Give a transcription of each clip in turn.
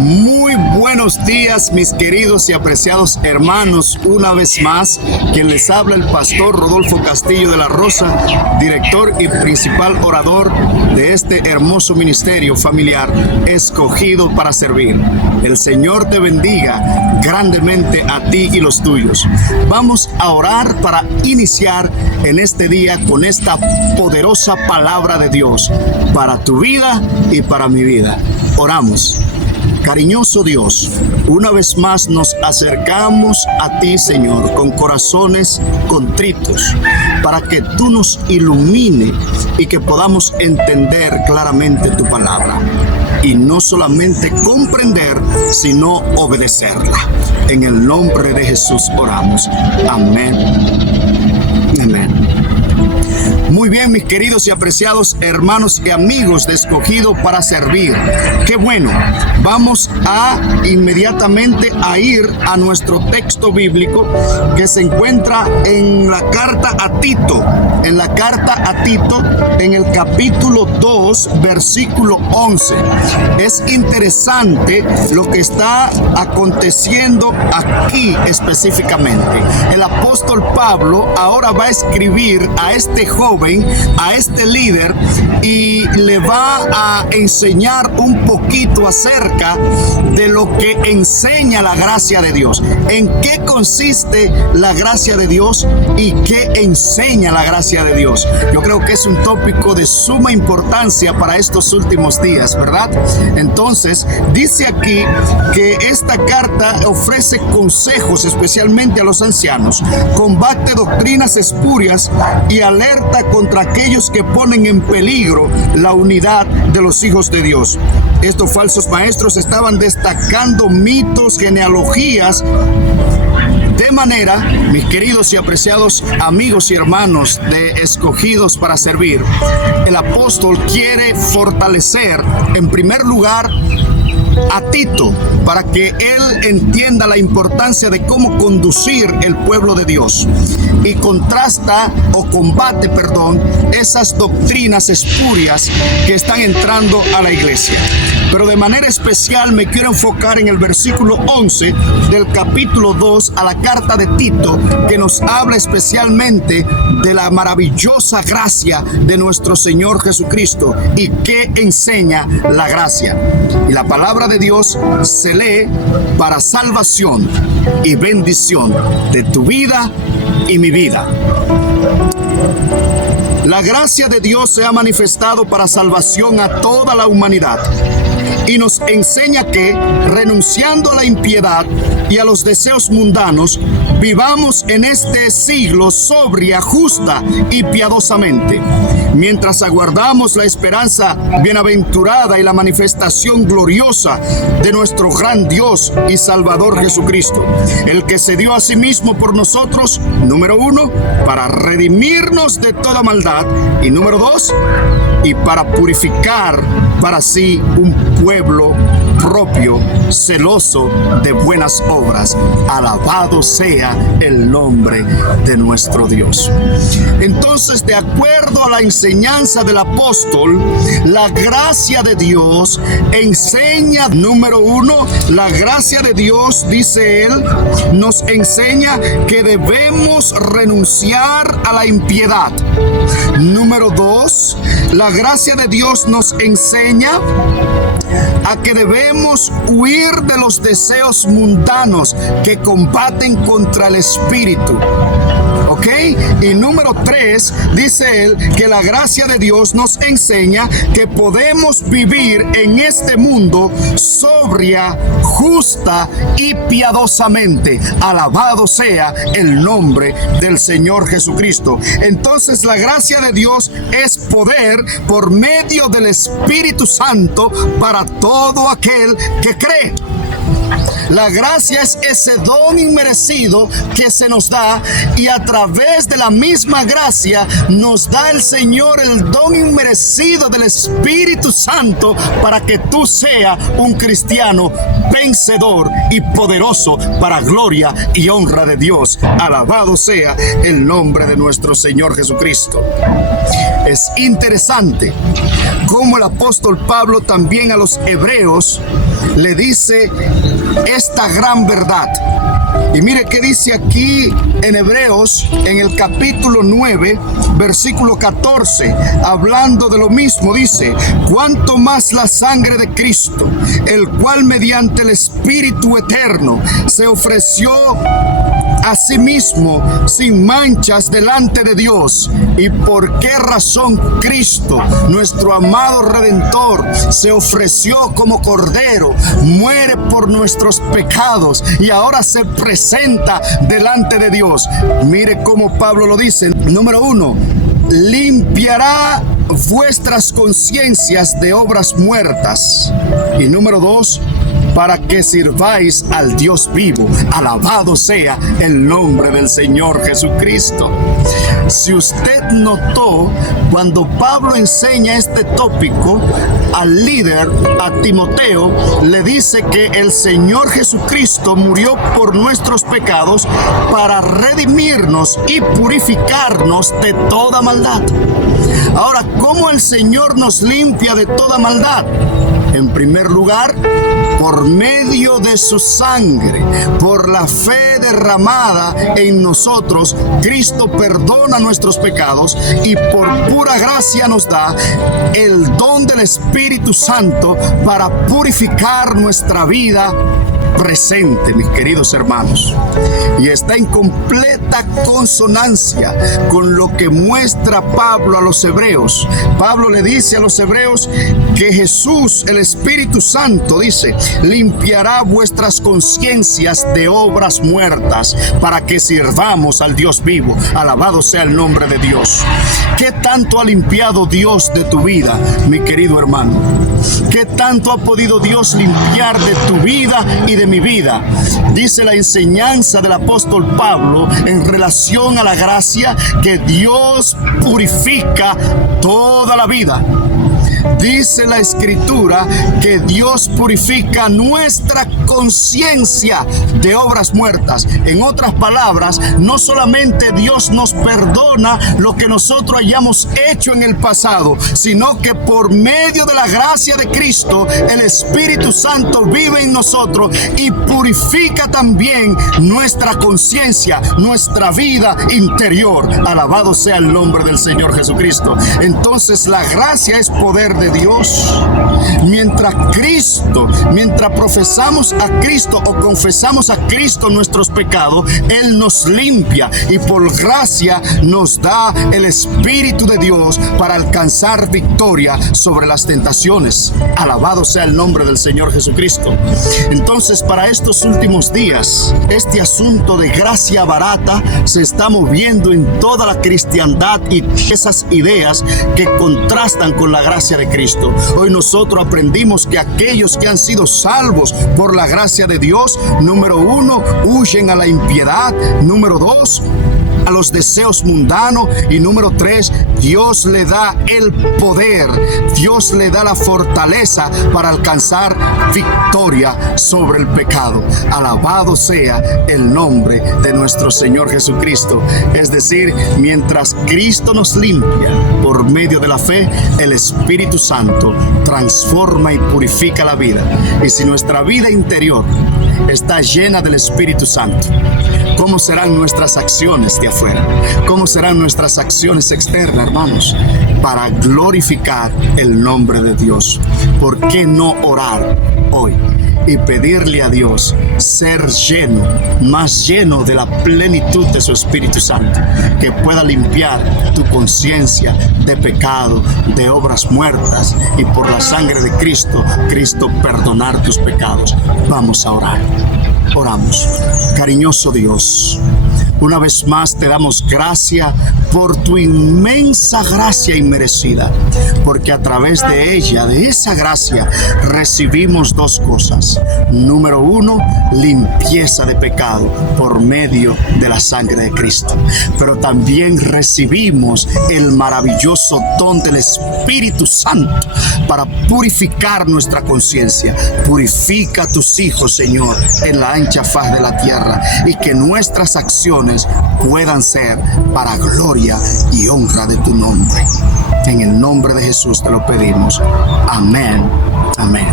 Muy buenos días, mis queridos y apreciados hermanos. Una vez más, quien les habla, el pastor Rodolfo Castillo de la Rosa, director y principal orador de este hermoso ministerio familiar, escogido para servir. El Señor te bendiga grandemente a ti y los tuyos. Vamos a orar para iniciar en este día con esta poderosa palabra de Dios para tu vida y para mi vida. Oramos. Cariñoso Dios, una vez más nos acercamos a ti, Señor, con corazones contritos, para que tú nos ilumine y que podamos entender claramente tu palabra. Y no solamente comprender, sino obedecerla. En el nombre de Jesús oramos. Amén. Amén. Muy bien, mis queridos y apreciados hermanos y amigos de Escogido para Servir. Qué bueno. Vamos a inmediatamente a ir a nuestro texto bíblico que se encuentra en la carta a Tito. En la carta a Tito, en el capítulo 2, versículo 11. Es interesante lo que está aconteciendo aquí específicamente. El apóstol Pablo ahora va a escribir a este joven, a este líder, y le va a enseñar un poquito acerca de lo que enseña la gracia de Dios. ¿En qué consiste la gracia de Dios y qué enseña la gracia de Dios? Yo creo que es un tópico de suma importancia para estos últimos días, ¿verdad? Entonces, dice aquí que esta carta ofrece consejos especialmente a los ancianos, combate doctrinas espurias y alerta contra aquellos que ponen en peligro la unidad de los hijos de Dios. Estos falsos maestros estaban destacando mitos, genealogías, de manera, mis queridos y apreciados amigos y hermanos de Escogidos para Servir, el apóstol quiere fortalecer en primer lugar a Tito para que él entienda la importancia de cómo conducir el pueblo de Dios y contrasta o combate, esas doctrinas espurias que están entrando a la iglesia. Pero de manera especial me quiero enfocar en el versículo 11 del capítulo 2 a la carta de Tito, que nos habla especialmente de la maravillosa gracia de nuestro Señor Jesucristo y qué enseña la gracia. Y la palabra de Dios se lee para salvación y bendición de tu vida y mi vida. La gracia de Dios se ha manifestado para salvación a toda la humanidad y nos enseña que, renunciando a la impiedad y a los deseos mundanos, vivamos en este siglo sobria, justa y piadosamente, mientras aguardamos la esperanza bienaventurada y la manifestación gloriosa de nuestro gran Dios y Salvador Jesucristo, el que se dio a sí mismo por nosotros, número 1, para redimirnos de toda maldad, y número 2, y para purificar para sí un pueblo propio, celoso de buenas obras. Alabado sea el nombre de nuestro Dios. Entonces, de acuerdo a la enseñanza del apóstol, la gracia de Dios enseña, número 1, la gracia de Dios, dice él, nos enseña que debemos renunciar a la impiedad. Número 2, la gracia de Dios nos enseña a que debemos huir de los deseos mundanos que combaten contra el espíritu. ¿Ok? Y número 3, dice él que la gracia de Dios nos enseña que podemos vivir en este mundo sobria, justa y piadosamente. Alabado sea el nombre del Señor Jesucristo. Entonces, la gracia de Dios es poder por medio del Espíritu Santo para todo aquel que cree. La gracia es ese don inmerecido que se nos da, y a través de la misma gracia nos da el Señor el don inmerecido del Espíritu Santo para que tú seas un cristiano vencedor y poderoso para gloria y honra de Dios. Alabado sea el nombre de nuestro Señor Jesucristo. Es interesante cómo el apóstol Pablo también a los hebreos le dice esta gran verdad. Y mire qué dice aquí en Hebreos, en el capítulo 9, versículo 14, hablando de lo mismo, dice: cuanto más la sangre de Cristo, el cual mediante el Espíritu eterno se ofreció a sí mismo sin manchas delante de Dios. ¿Y por qué razón Cristo, nuestro amado Redentor, se ofreció como cordero, muere por nuestros pecados y ahora se presenta delante de Dios? Mire cómo Pablo lo dice. Número 1, limpiará vuestras conciencias de obras muertas. Y número 2, para que sirváis al Dios vivo. Alabado sea el nombre del Señor Jesucristo. Si usted notó, cuando Pablo enseña este tópico al líder, a Timoteo, le dice que el Señor Jesucristo murió por nuestros pecados para redimirnos y purificarnos de toda maldad. Ahora, ¿cómo el Señor nos limpia de toda maldad? En primer lugar, por medio de su sangre, por la fe derramada en nosotros, Cristo perdona nuestros pecados y por pura gracia nos da el don del Espíritu Santo para purificar nuestra vida presente, mis queridos hermanos. Y está en completa consonancia con lo que muestra Pablo a los hebreos. Pablo le dice a los hebreos que Jesús, el Espíritu Santo, dice, limpiará vuestras conciencias de obras muertas para que sirvamos al Dios vivo. Alabado sea el nombre de Dios. ¿Qué tanto ha limpiado Dios de tu vida, mi querido hermano? ¿Qué tanto ha podido Dios limpiar de tu vida y de mi vida? Dice la enseñanza del apóstol Pablo en relación a la gracia que Dios purifica toda la vida. Dice la Escritura que Dios purifica nuestra conciencia de obras muertas. En otras palabras, no solamente Dios nos perdona lo que nosotros hayamos hecho en el pasado, sino que por medio de la gracia de Cristo, el Espíritu Santo vive en nosotros y purifica también nuestra conciencia, nuestra vida interior. Alabado sea el nombre del Señor Jesucristo. Entonces, la gracia es poder de Dios. Mientras profesamos a Cristo o confesamos a Cristo nuestros pecados, Él nos limpia y por gracia nos da el Espíritu de Dios para alcanzar victoria sobre las tentaciones. Alabado sea el nombre del Señor Jesucristo. Entonces, para estos últimos días, este asunto de gracia barata se está moviendo en toda la cristiandad y esas ideas que contrastan con la gracia de Cristo. Hoy nosotros aprendimos que aquellos que han sido salvos por la gracia de Dios, número 1, huyen a la impiedad. Número 2, a los deseos mundanos. Y número 3, Dios le da el poder, Dios le da la fortaleza para alcanzar victoria sobre el pecado. Alabado sea el nombre de nuestro Señor Jesucristo. Es decir, mientras Cristo nos limpia por medio de la fe, el Espíritu Santo transforma y purifica la vida. Y si nuestra vida interior está llena del Espíritu Santo, ¿cómo serán nuestras acciones de afuera? ¿Cómo serán nuestras acciones externas, hermanos? Para glorificar el nombre de Dios. ¿Por qué no orar hoy y pedirle a Dios ser lleno, más lleno de la plenitud de su Espíritu Santo, que pueda limpiar tu conciencia de pecado, de obras muertas, y por la sangre de Cristo, perdonar tus pecados? Vamos a orar. Oramos. Cariñoso Dios, Una vez más te damos gracias por tu inmensa gracia inmerecida, porque a través de ella, de esa gracia, recibimos dos cosas. Número uno, limpieza de pecado por medio de la sangre de Cristo. Pero también recibimos el maravilloso don del Espíritu Santo para purificar nuestra conciencia. Purifica a tus hijos, Señor, en la ancha faz de la tierra, y que nuestras acciones puedan ser para gloria y honra de tu nombre. En el nombre de Jesús te lo pedimos. Amén. Amén.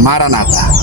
Maranata.